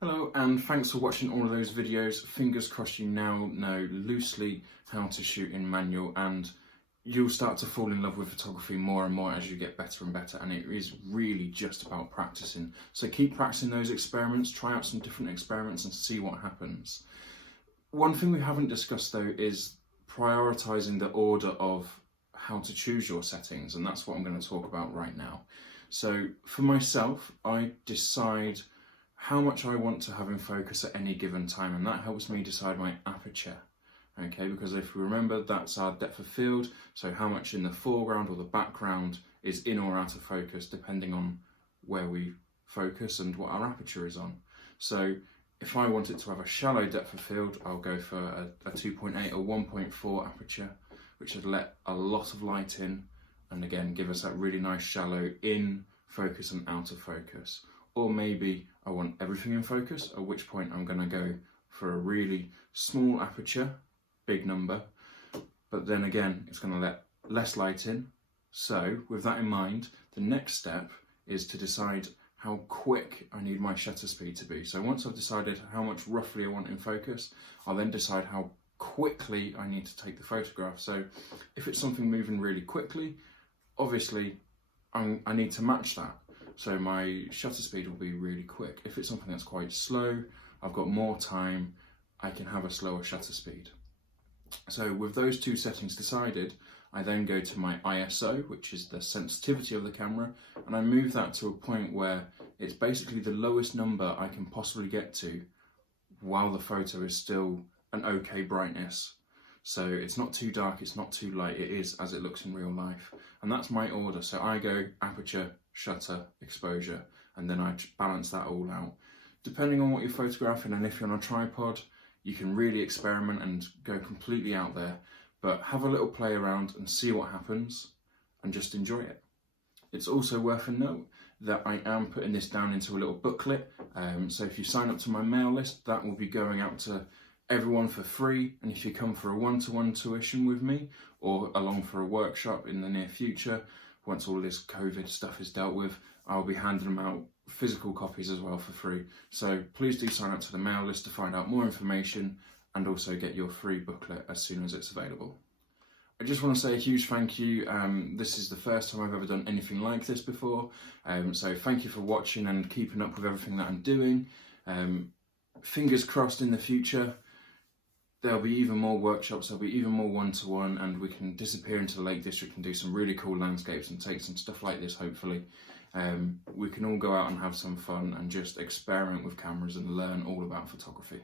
Hello and thanks for watching all of those videos. Fingers crossed you now know loosely how to shoot in manual, and you'll start to fall in love with photography more and more as you get better and better, and it is really just about practicing. So keep practicing those experiments, try out some different experiments and see what happens. One thing we haven't discussed though is prioritizing the order of how to choose your settings, and that's what I'm going to talk about right now. So for myself, I decide how much I want to have in focus at any given time, and that helps me decide my aperture. Okay, because if we remember, that's our depth of field, so how much in the foreground or the background is in or out of focus depending on where we focus and what our aperture is on. So if I want it to have a shallow depth of field, I'll go for a 2.8 or 1.4 aperture, which would let a lot of light in and again give us that really nice shallow in focus and out of focus. Or maybe I want everything in focus, at which point I'm going to go for a really small aperture, big number, but then again it's going to let less light in. So with that in mind, the next step is to decide how quick I need my shutter speed to be. So once I've decided how much roughly I want in focus, I'll then decide how quickly I need to take the photograph. So if it's something moving really quickly, obviously I need to match that. So my shutter speed will be really quick. If it's something that's quite slow, I've got more time, I can have a slower shutter speed. So with those two settings decided, I then go to my ISO, which is the sensitivity of the camera, and I move that to a point where it's basically the lowest number I can possibly get to while the photo is still an okay brightness. So it's not too dark, it's not too light, it is as it looks in real life. And that's my order. So I go aperture, shutter, exposure, and then I balance that all out. Depending on what you're photographing, and if you're on a tripod, you can really experiment and go completely out there, but have a little play around and see what happens and just enjoy it. It's also worth a note that I am putting this down into a little booklet. So if you sign up to my mail list, that will be going out to everyone for free, and if you come for a one-to-one tuition with me or along for a workshop in the near future, once all this COVID stuff is dealt with, I'll be handing them out physical copies as well for free. So please do sign up to the mail list to find out more information and also get your free booklet as soon as it's available. I just want to say a huge thank you. This is the first time I've ever done anything like this before, so thank you for watching and keeping up with everything that I'm doing. Fingers crossed in the future there'll be even more workshops, there'll be even more one-to-one, and we can disappear into the Lake District and do some really cool landscapes and take some stuff like this, hopefully. We can all go out and have some fun and just experiment with cameras and learn all about photography.